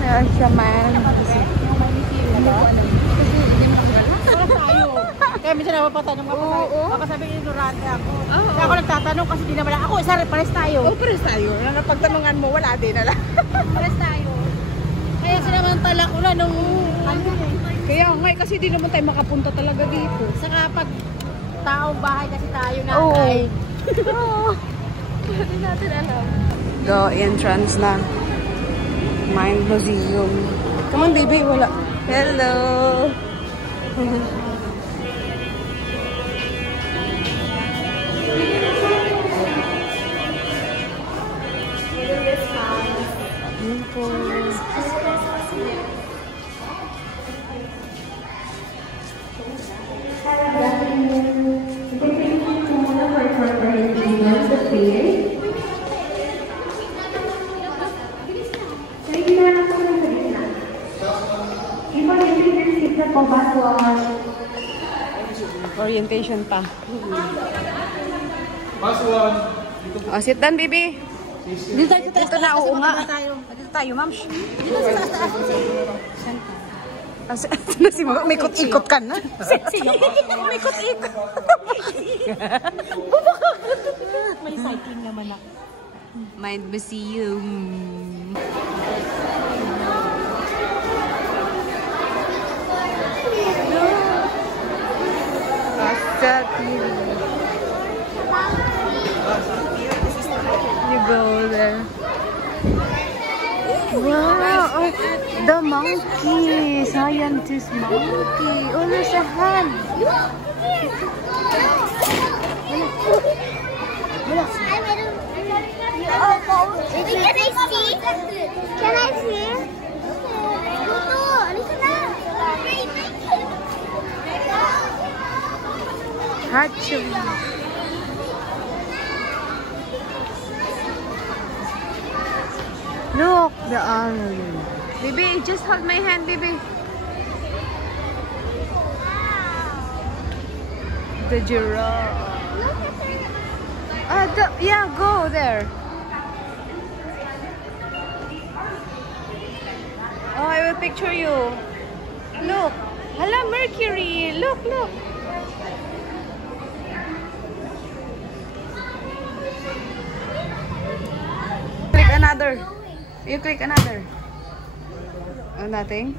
Ayan siya man. Kaya minsan napapatanong ako. Baka sabihin ignorante ako. Kaya ako nagtatanong kasi di naman ako. Isa rin, pares tayo. Pares tayo. Napagtanungan mo, wala din. Pares tayo. Kaya sinamantala ko na nung Kaya nga, kasi di naman tayo makapunta talaga dito. saka pag taong bahay kasi tayo na. Oo. Hindi natin alam. Go, entrance na. Mind Museum. Come on, baby. Wala. Hello. Orientation pa. Oh, sit down, baby. Dito tayo, Dito na, oo nga. Dito tayo, ma'am. Dito sa taas. Ano si Mama? May ikot-ikot ka na. May ikot-ikot. May cycling naman ako. Mind Museum. Asa TV. You go there. Wow! Oh, the monkey! Scientist monkey! Oh, there's a hand! Can I see? Can I see? Tutu, listen na. Hatchery. Look, the animal. Baby, just hold my hand, baby. The giraffe. Yeah, go there. Oh, I will picture you. Look. Hello, Mercury. Look, look. Click another. You click another. Oh, nothing?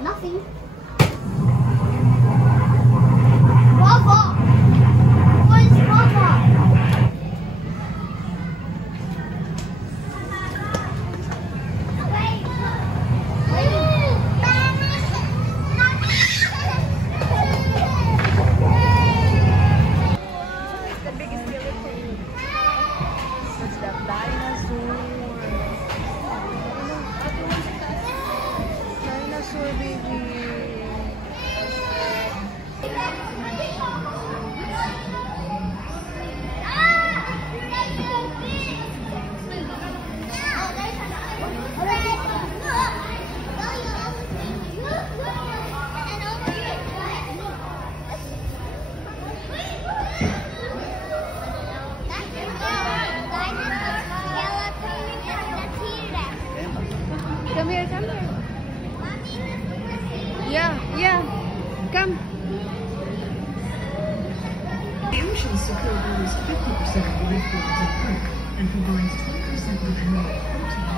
Nothing. Guava. What is guava? Come here, come here. Yeah, come. The ocean's secure is 50% of the lifeboats of Earth and provides 10% of animal protein.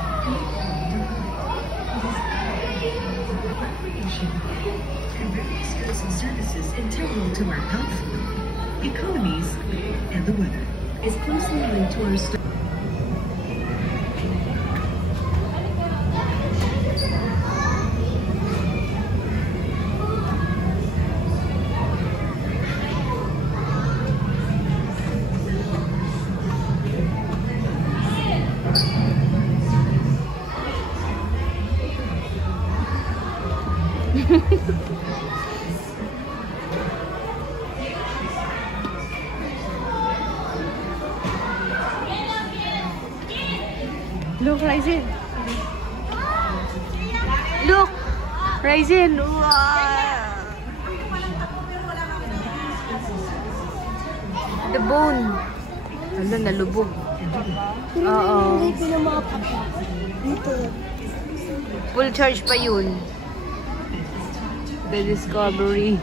Recreation and various goods and services integral to our health, economies, and the weather is closely linked to our Look, Ryzen. Look, Ryzen. Wow. The bone. Wala, nalubog. Oo. Hindi pinamapa. Dito. Full charge pa yun. The Discovery.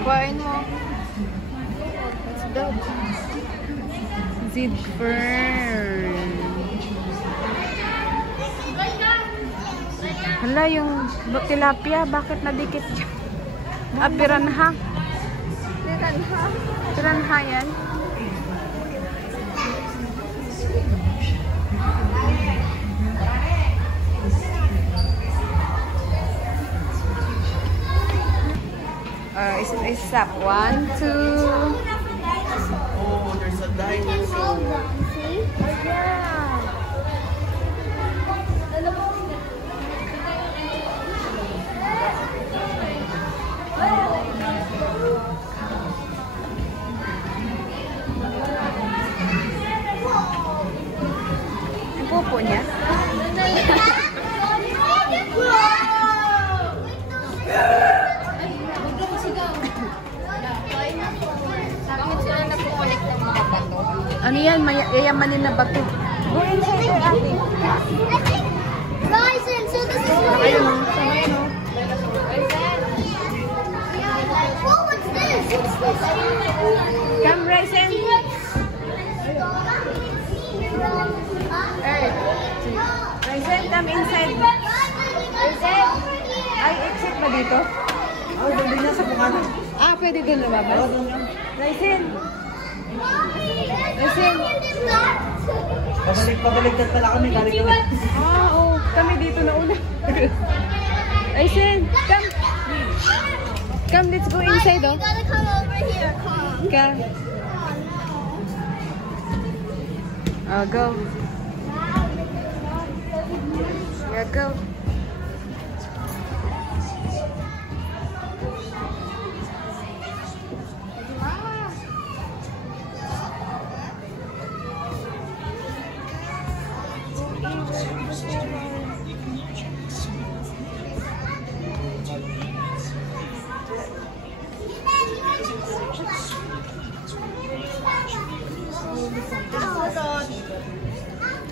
Kuhain mo. It's dope. Zidfern. Hala, yung tilapia, bakit nadikit dyan? Piranha. Piranha yan. Stop. 1, 2. Oh, there's a dinosaur. See? Yeah. Yung pupo niya. Ano yan? Yayamanin na bato. Go inside there, ate. Guys, and so this is Ayun, ayun. oh, what's this? Come, Ryzen. Ryzen, come inside. Ay, exit ba dito? Oh, doon din yan sa bukana. Ah, pwede doon lumabas. Ryzen. Ryzen. Pabalik pala kami. Galing kami. Ah, oh. Kami dito na una. Ryzen, come. Come, let's go inside, oh. You gotta come over here. Come. Come. Oh, go. Yeah, go.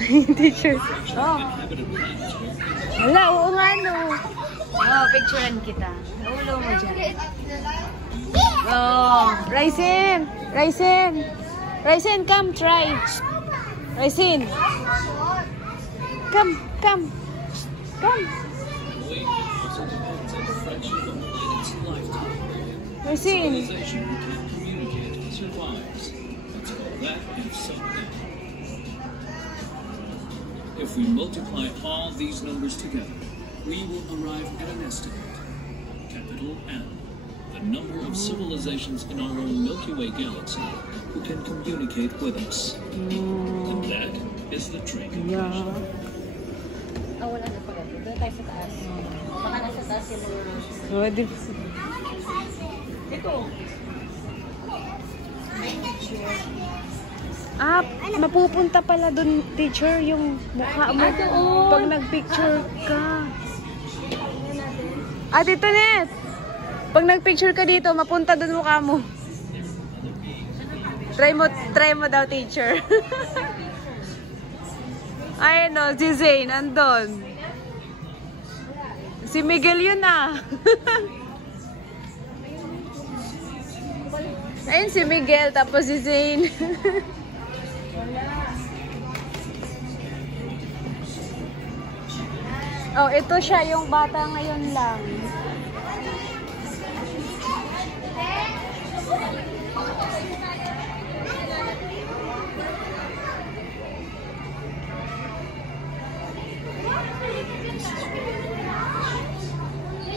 Teachers. Oh. Wala, oo nga no. Oh, picturean kita. Ulo mo dyan. Oh, Ryzen! Ryzen! Ryzen, come, try. Ryzen! Come, come. Come. Ryzen! If we multiply all these numbers together, we will arrive at an estimate. Capital M, the number of civilizations in our own Milky Way galaxy who can communicate with us. And that is the train Yeah. Wala na pala. Doon tayo sa taas. Baka nasa taas yung mga... Oh, Ito. ah, mapupunta pala dun, teacher, yung mukha mo. Pag nagpicture ka. Ah, Tito Net! Pag nagpicture ka dito, mapunta dun mukha mo. Try mo daw, teacher. Ayun o, si Zane, andun. Si Miguel yun ah. Ayun si Miguel, tapos si Zane. Oh, ito siya, yung bata ngayon lang.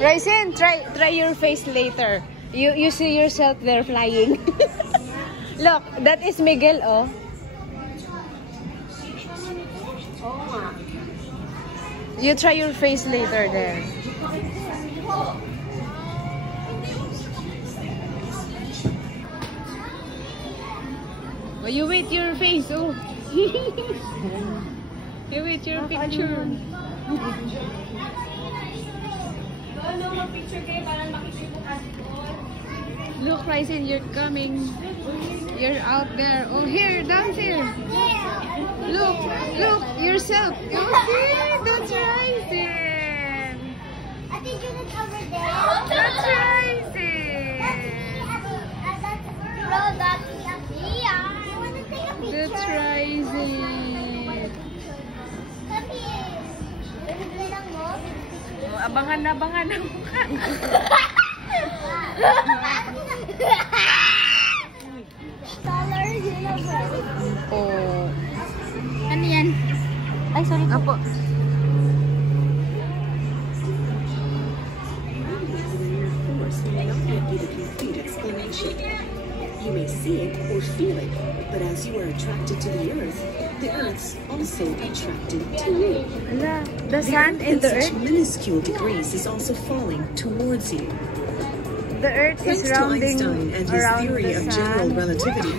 Ryzen, try your face later. You see yourself there flying. Look, that is Miguel, oh. You try your face later there. Well, you wait your face, oh. You wait your picture. Look, Ryzen, you're coming. You're out there. Oh, here, down here. Look, look, yourself. You see? That's Ryzen. I think it's over there. That's Ryzen. Bro, that's Sophia. I want to take a picture. That's Ryzen. Come here. Bilang mo? Oh, abangan na mukha. Dollar Universe. Oh. Ano yan? Ay, sorry po. Apo. Force may not yet be the complete explanation. You may see it or feel it, but as you are attracted to the Earth's also attracted to you. Ala, the sand in the such earth. minuscule degrees is also falling towards you. The earth is Thanks to rounding Einstein and his around theory the of general sun. relativity,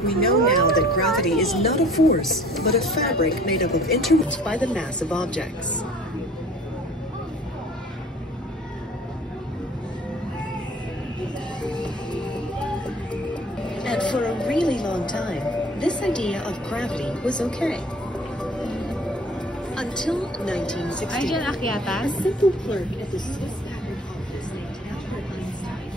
we know now that gravity is not a force, but a fabric made up of interlinked by the mass of objects. And for a really long time, this idea of gravity was okay. Until 1960. Ay, dyan akyatan? A simple clerk at the Swiss patent office named Albert Einstein.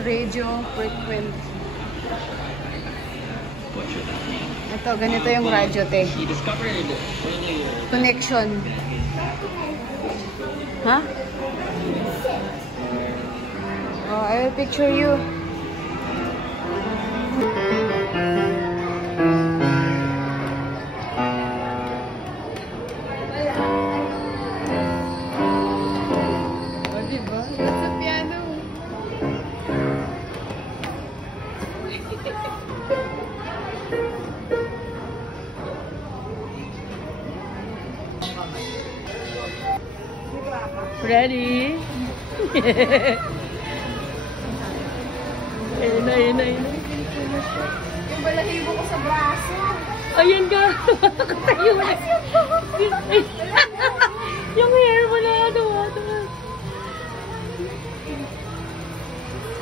Radio frequency. Ito, ganito yung radyo, te. Connection. Ha? Oh, I will picture you. Oh, diba? Nasa piano. Ready? Ayun na. Yung balahibo ko sa braso. Ayan ka! Nakatayo na! Yung hair mo na!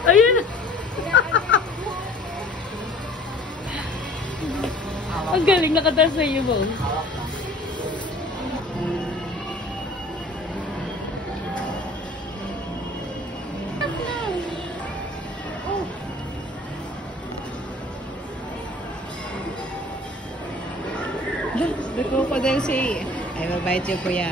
Ayan! Ang galing nakatas sa iyo mo. The crocodile say, I will bite you, kuya.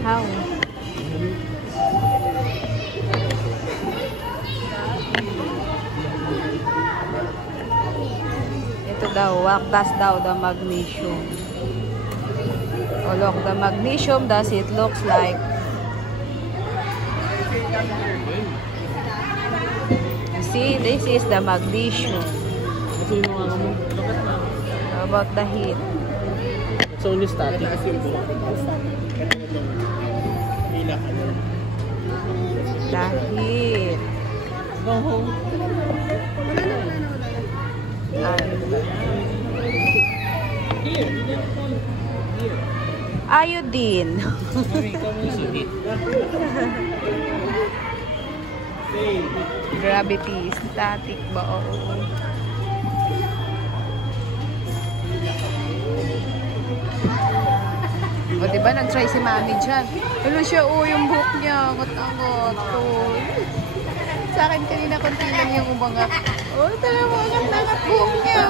How? Ito daw, waktas daw the magnesium. Oh, look, the magnesium, does it looks like? You see, this is the magnesium. How about the heat? It's only static. The heat. Go home. Iodine. Gravity, static ba? Oo. O, diba? Nag-try si Mami dyan. Ano siya? Oh, yung buhok niya. Angot-angot. Oh. Sa akin kanina, konti lang yung umangat. Oh, talaga mo, angat-angat buhok niya.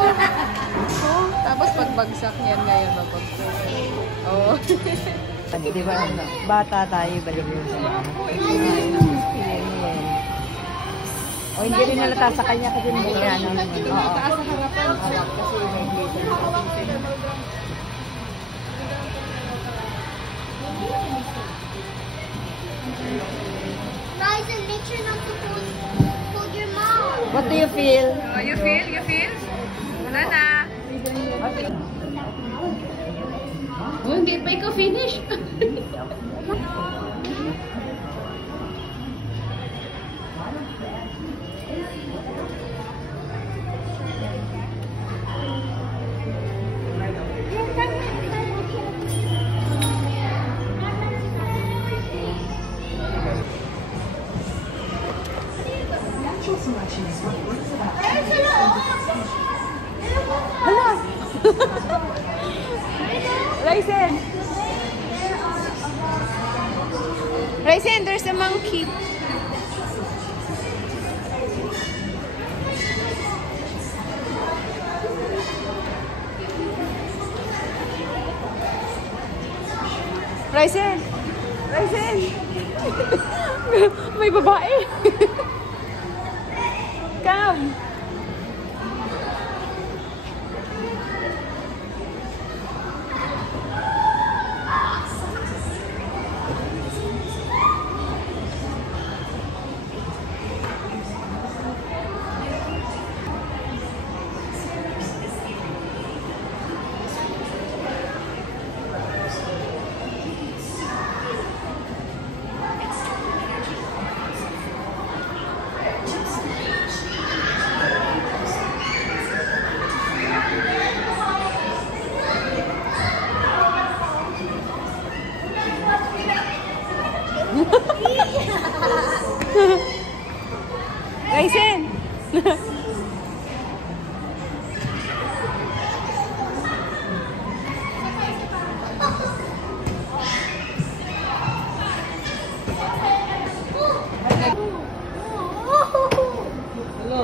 Oh, tapos pagbagsak niyan ngayon, mapagsak. Oh. Diba, bata tayo, balik mo sa o hindi rin nalata sa kanya kasi hindi niya ano. Taas sa harapan. Kasi may glitter. Ryzen, make sure not to hold your mouth. What do you feel? Oh, you feel? You feel? Wala na. Oh, hindi pa ikaw finish. Ryzen! Ryzen, there's a monkey. Ryzen! Ryzen! May babae. Come! Ryzen! Hello?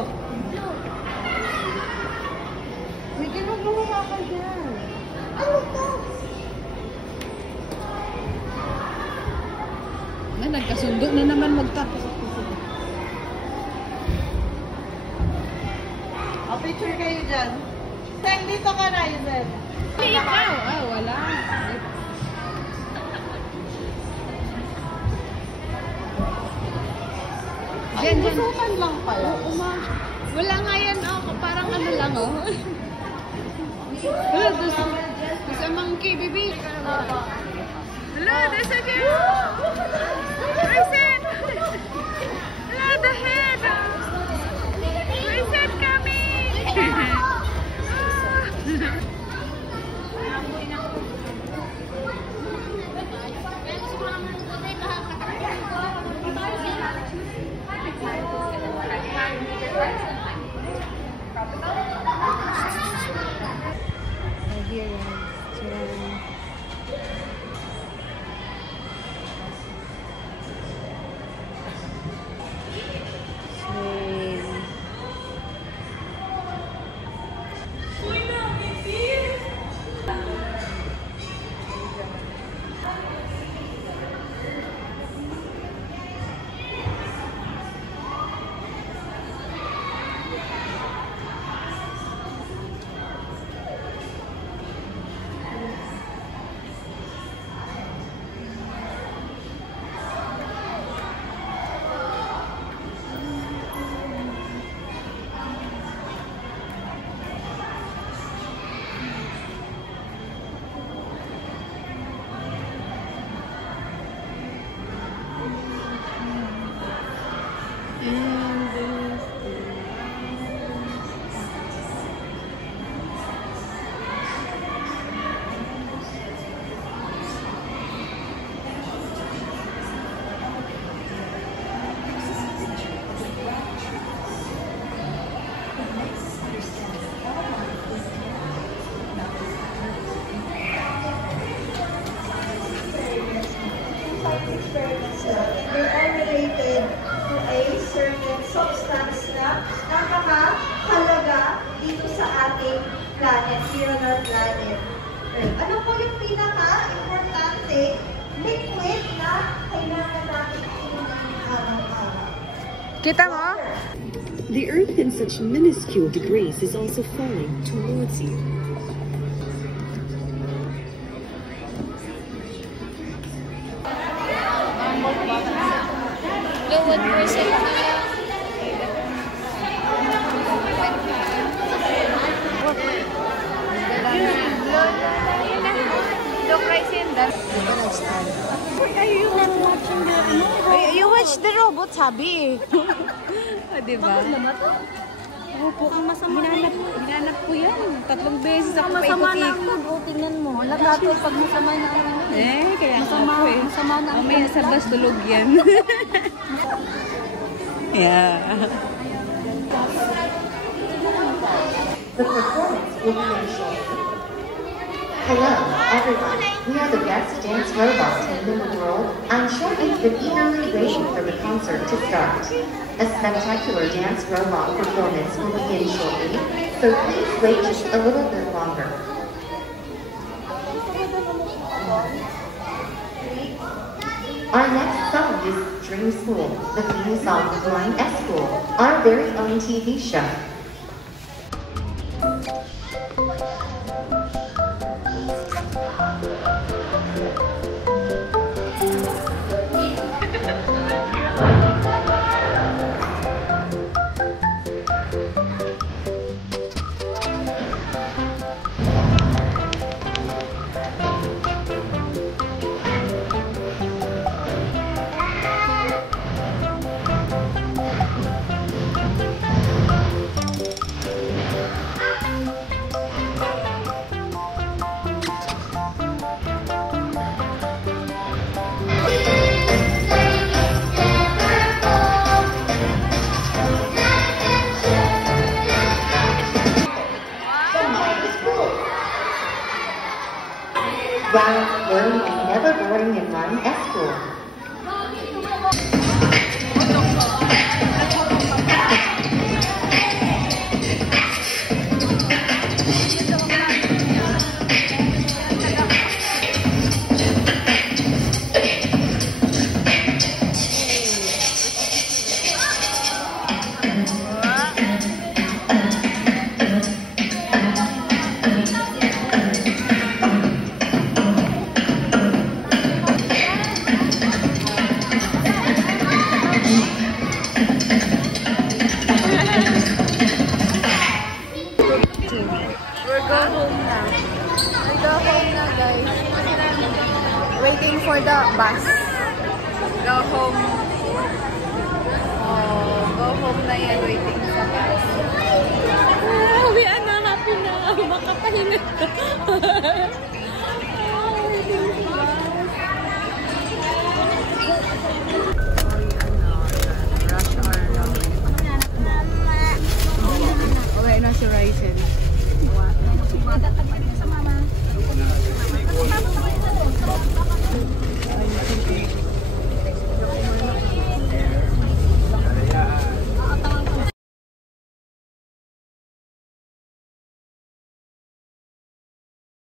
May ginagawa ka dyan. Ano to? Nagkasundo na naman magtapos. Picture kayo dyan. Saan dito ka, Ryzen? Ikaw! Ah, wala. Diyan, diyan. Busukan lang pala. Wala nga yan, oh. Parang ano lang, oh. Hello, there's a monkey, baby. Hello, there's a girl. Ryzen! Hello, the head. Ryzen coming! They are related to a certain substance na napakahalaga dito sa ating planet, here on our planet. Ano po yung pinaka-importante liquid na kailangan natin inumin araw-araw? Kita mo? The Earth in such minuscule degrees is also falling towards you. 1% na. Look right in that. You watch the robot, sabi. Diba? Opo, ang masama. Hinanap ko yan. 3 beses ako Masama na paikot-ikot. ako. Tingnan mo. Lagato pag masama na ako. Kaya Masama, ako eh. masama na ako. Mamaya sa bus tulog yan. Yeah. The performance will begin shortly. Hello, everyone. We are the best dance robot team in the world. I'm sure you've been eagerly waiting for the concert to start. A spectacular dance robot performance will begin shortly, so please wait just a little bit longer. Our next song is Dream School, the theme song of Line S School, our very own TV show. Wow, learning is never boring in Line S School. Waiting for the bus. Go home. Oh, go home na yan. Waiting sa bus. Uwi na, happy na. Makapahinga.